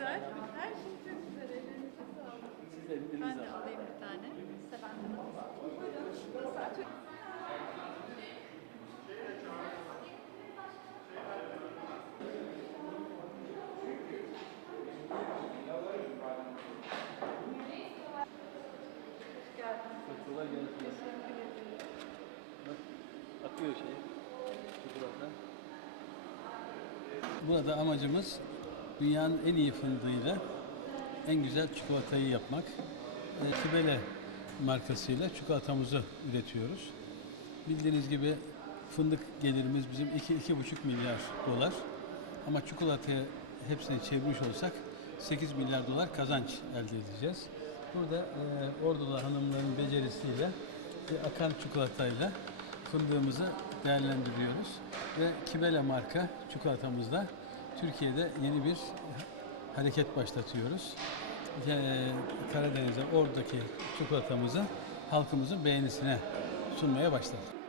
güzel. Her şey çok güzel. Ellerinize sağlık. Siz de Ben de alayım bir tane. Seven Buyurun. Mesela çok... Kolay gelsin. Bak, akıyor şey. Burada amacımız dünyanın en iyi fındığıyla en güzel çikolatayı yapmak. E, Kibele markasıyla çikolatamızı üretiyoruz. Bildiğiniz gibi fındık gelirimiz bizim 2-2,5 milyar dolar. Ama çikolataya hepsini çevirmiş olsak 8 milyar dolar kazanç elde edeceğiz. Burada e, Ordulu hanımların becerisiyle bir akan çikolatayla fındığımızı değerlendiriyoruz. Ve Kibele marka çikolatamızla Türkiye'de yeni bir hareket başlatıyoruz. E, Karadeniz'e oradaki çikolatamızı halkımızın beğenisine sunmaya başladık.